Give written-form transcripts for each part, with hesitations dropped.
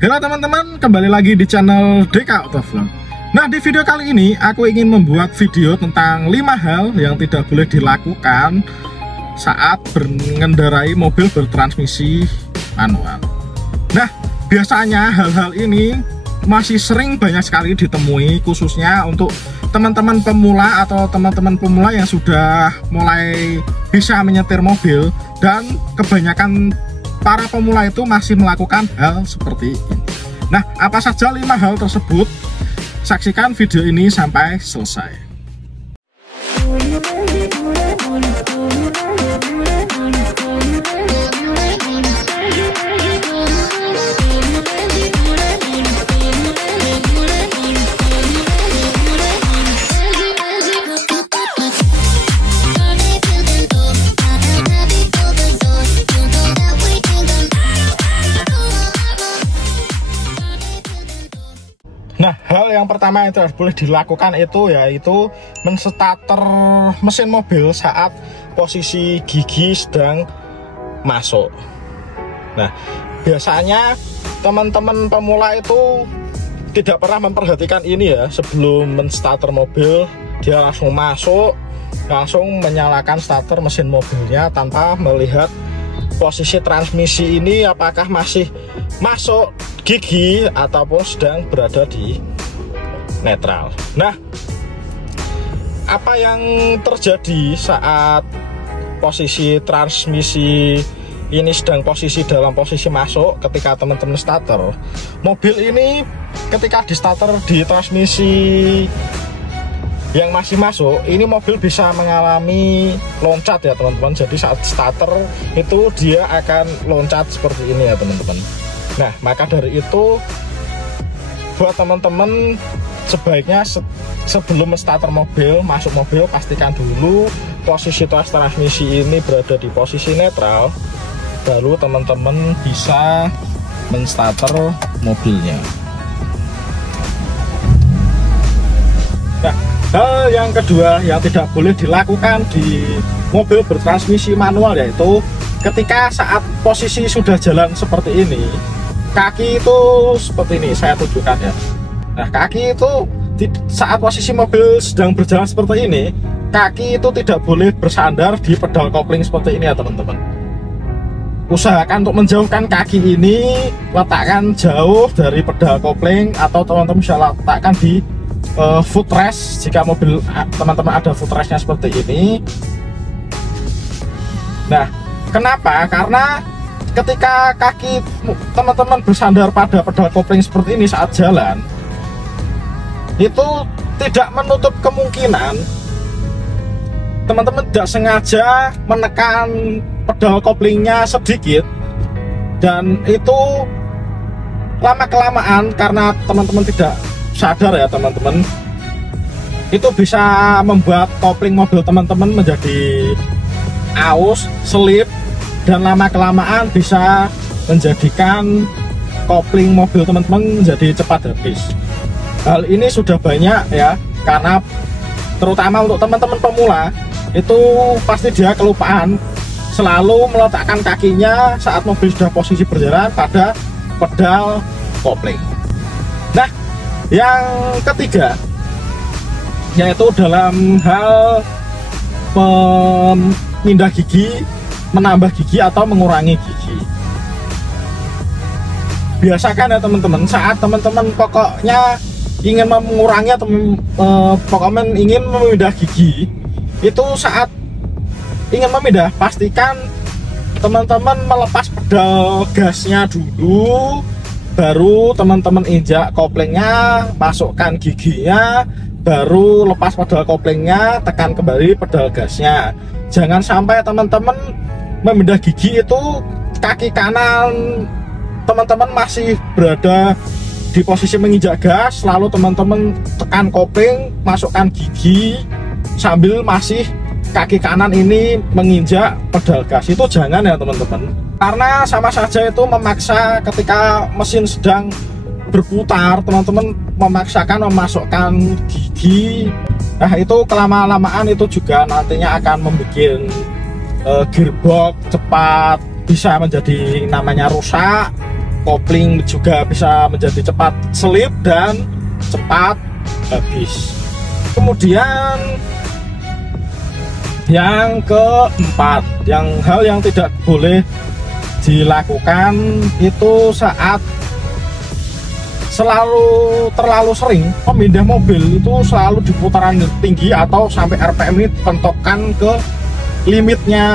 Halo teman-teman, kembali lagi di channel DK Autovlog. Nah, di video kali ini aku ingin membuat video tentang 5 hal yang tidak boleh dilakukan saat mengendarai mobil bertransmisi manual. Nah, biasanya hal-hal ini masih sering banyak sekali ditemui, khususnya untuk teman-teman pemula atau teman-teman pemula yang sudah mulai bisa menyetir mobil, dan kebanyakan para pemula itu masih melakukan hal seperti ini. Nah, apa saja 5 hal tersebut? Saksikan video ini sampai selesai. Nah, hal yang pertama yang tidak boleh dilakukan itu yaitu menstarter mesin mobil saat posisi gigi sedang masuk. Nah, biasanya teman-teman pemula itu tidak pernah memperhatikan ini ya. Sebelum menstarter mobil, dia langsung masuk, langsung menyalakan starter mesin mobilnya tanpa melihat posisi transmisi ini apakah masih masuk gigi ataupun sedang berada di netral. Nah, apa yang terjadi saat posisi transmisi ini sedang dalam posisi masuk ketika teman-teman starter mobil ini? Ketika di starter di transmisi yang masih masuk, ini mobil bisa mengalami loncat ya teman-teman. Jadi saat starter itu dia akan loncat seperti ini ya teman-teman. Nah, maka dari itu buat teman-teman sebaiknya sebelum starter mobil, masuk mobil, pastikan dulu posisi transmisi ini berada di posisi netral, baru teman-teman bisa menstarter mobilnya. Nah, hal yang kedua yang tidak boleh dilakukan di mobil bertransmisi manual yaitu ketika saat posisi sudah jalan seperti ini, kaki itu seperti ini, saya tunjukkan ya. Nah, kaki itu saat posisi mobil sedang berjalan seperti ini, kaki itu tidak boleh bersandar di pedal kopling seperti ini ya teman-teman. Usahakan untuk menjauhkan kaki ini, letakkan jauh dari pedal kopling, atau teman-teman bisa letakkan di footrest jika mobil teman-teman ada footrestnya seperti ini. Nah, kenapa? Karena ketika kaki teman-teman bersandar pada pedal kopling seperti ini saat jalan, itu tidak menutup kemungkinan teman-teman tidak sengaja menekan pedal koplingnya sedikit, dan itu lama-kelamaan karena teman-teman tidak sadar ya teman-teman, itu bisa membuat kopling mobil teman-teman menjadi aus, selip, dan lama-kelamaan bisa menjadikan kopling mobil teman-teman menjadi cepat habis. Hal ini sudah banyak ya, karena terutama untuk teman-teman pemula itu pasti dia kelupaan selalu meletakkan kakinya saat mobil sudah posisi berjalan pada pedal kopling. Nah, yang ketiga yaitu dalam hal memindah gigi, menambah gigi atau mengurangi gigi. Biasakan ya teman-teman, saat teman-teman pokoknya ingin mengurangi atau pokoknya ingin memindah gigi, itu saat ingin memindah pastikan teman-teman melepas pedal gasnya dulu, baru teman-teman injak koplingnya, masukkan giginya, baru lepas pedal koplingnya, tekan kembali pedal gasnya. Jangan sampai teman-teman memindah gigi itu kaki kanan teman-teman masih berada di posisi menginjak gas, lalu teman-teman tekan kopling, masukkan gigi sambil masih kaki kanan ini menginjak pedal gas. Itu jangan ya teman-teman, karena sama saja itu memaksa. Ketika mesin sedang berputar, teman-teman memaksakan memasukkan gigi. Nah, itu kelama-lamaan itu juga nantinya akan membuat gearbox cepat bisa menjadi namanya rusak, kopling juga bisa menjadi cepat selip dan cepat habis. Kemudian yang keempat, hal yang tidak boleh dilakukan itu saat terlalu sering memindah mobil itu selalu di putaran tinggi atau sampai RPM ini dipentokkan ke limitnya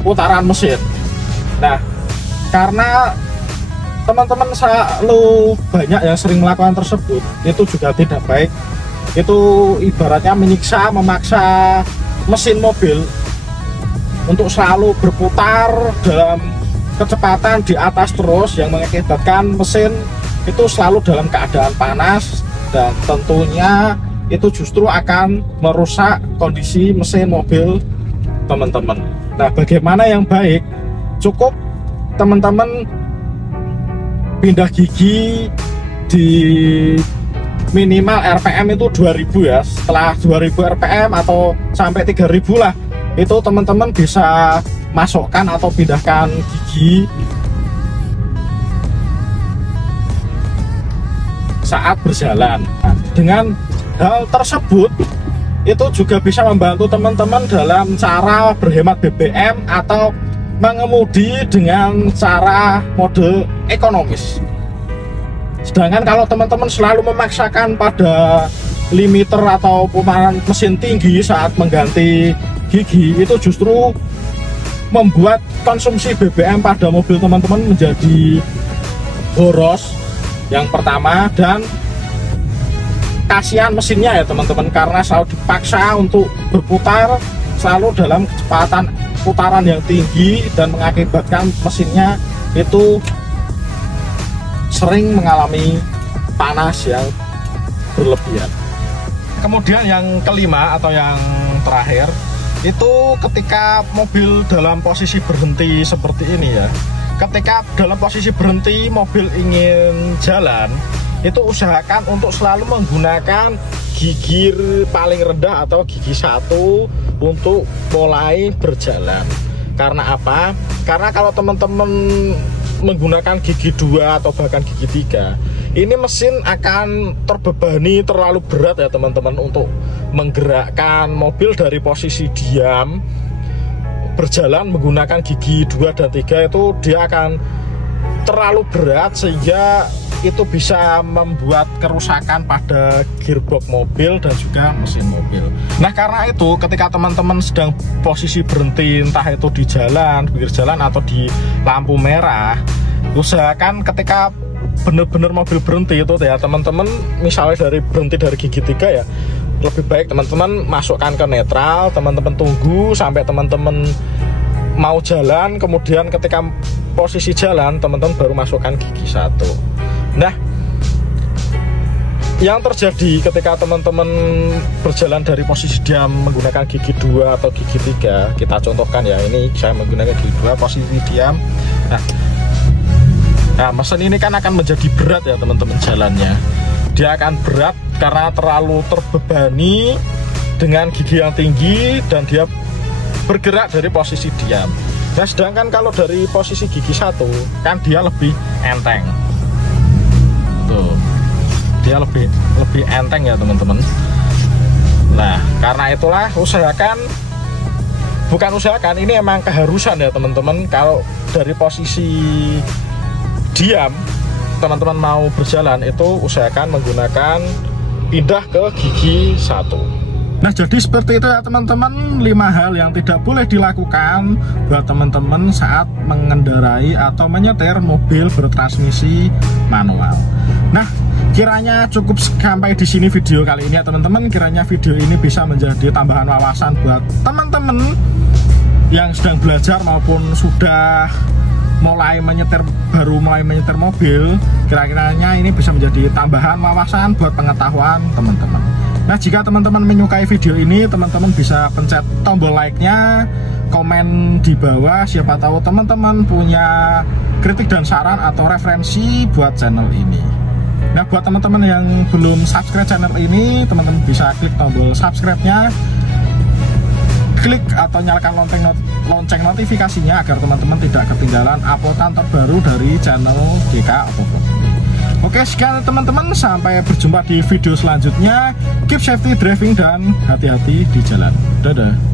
putaran mesin. Nah, karena teman-teman selalu banyak yang sering melakukan tersebut, itu juga tidak baik. Itu ibaratnya memaksa mesin mobil untuk selalu berputar dalam kecepatan di atas terus, yang mengakibatkan mesin itu selalu dalam keadaan panas, dan tentunya itu justru akan merusak kondisi mesin mobil teman-teman. Nah, bagaimana yang baik? Cukup teman-teman pindah gigi di minimal RPM itu 2000 ya. Setelah 2000 RPM atau sampai 3000 lah, itu teman-teman bisa masukkan atau pindahkan gigi saat berjalan. Nah, dengan hal tersebut itu juga bisa membantu teman-teman dalam cara berhemat BBM atau mengemudi dengan cara mode ekonomis. Sedangkan kalau teman-teman selalu memaksakan pada limiter atau putaran mesin tinggi saat mengganti gigi, itu justru membuat konsumsi BBM pada mobil teman-teman menjadi boros yang pertama, dan kasihan mesinnya ya teman-teman, karena selalu dipaksa untuk berputar selalu dalam kecepatan putaran yang tinggi dan mengakibatkan mesinnya itu sering mengalami panas yang berlebihan. Kemudian yang kelima atau yang terakhir itu ketika mobil dalam posisi berhenti seperti ini ya. Ketika dalam posisi berhenti mobil ingin jalan, itu usahakan untuk selalu menggunakan gigi paling rendah atau gigi 1 untuk mulai berjalan. Karena apa? Karena kalau teman-teman menggunakan gigi 2 atau bahkan gigi 3, ini mesin akan terbebani terlalu berat ya teman-teman untuk menggerakkan mobil dari posisi diam berjalan menggunakan gigi 2 dan 3. Itu dia akan terlalu berat sehingga itu bisa membuat kerusakan pada gearbox mobil dan juga mesin mobil. Nah, karena itu ketika teman-teman sedang posisi berhenti, entah itu di jalan, pinggir jalan atau di lampu merah, usahakan ketika benar-benar mobil berhenti itu ya teman-teman, misalnya berhenti dari gigi 3 ya, lebih baik teman-teman masukkan ke netral, teman-teman tunggu sampai teman-teman mau jalan, kemudian ketika posisi jalan teman-teman baru masukkan gigi 1. Nah, yang terjadi ketika teman-teman berjalan dari posisi diam menggunakan gigi 2 atau gigi 3, kita contohkan ya, ini saya menggunakan gigi 2 posisi diam. Nah, mesin ini kan akan menjadi berat ya teman-teman jalannya. Dia akan berat karena terlalu terbebani dengan gigi yang tinggi dan dia bergerak dari posisi diam. Nah, sedangkan kalau dari posisi gigi 1 kan dia lebih enteng. Tuh. Dia lebih enteng ya teman-teman. Nah, karena itulah ini emang keharusan ya teman-teman, kalau dari posisi diam teman-teman mau berjalan itu usahakan menggunakan pindah ke gigi 1. Nah, jadi seperti itu ya teman-teman, 5 hal yang tidak boleh dilakukan buat teman-teman saat mengendarai atau menyetir mobil bertransmisi manual. Nah, kiranya cukup sampai di sini video kali ini ya teman-teman. Kiranya video ini bisa menjadi tambahan wawasan buat teman-teman yang sedang belajar maupun sudah baru mulai menyetir mobil. Kira-kiranya ini bisa menjadi tambahan wawasan buat pengetahuan teman-teman. Nah, jika teman-teman menyukai video ini, teman-teman bisa pencet tombol like-nya, komen di bawah. Siapa tahu teman-teman punya kritik dan saran atau referensi buat channel ini. Nah, buat teman-teman yang belum subscribe channel ini, teman-teman bisa klik tombol subscribe-nya. klik atau nyalakan lonceng notifikasinya agar teman-teman tidak ketinggalan uploadan terbaru dari channel GK Autovlog. Oke, sekian teman-teman, sampai berjumpa di video selanjutnya. Keep safety driving dan hati-hati di jalan. Dadah.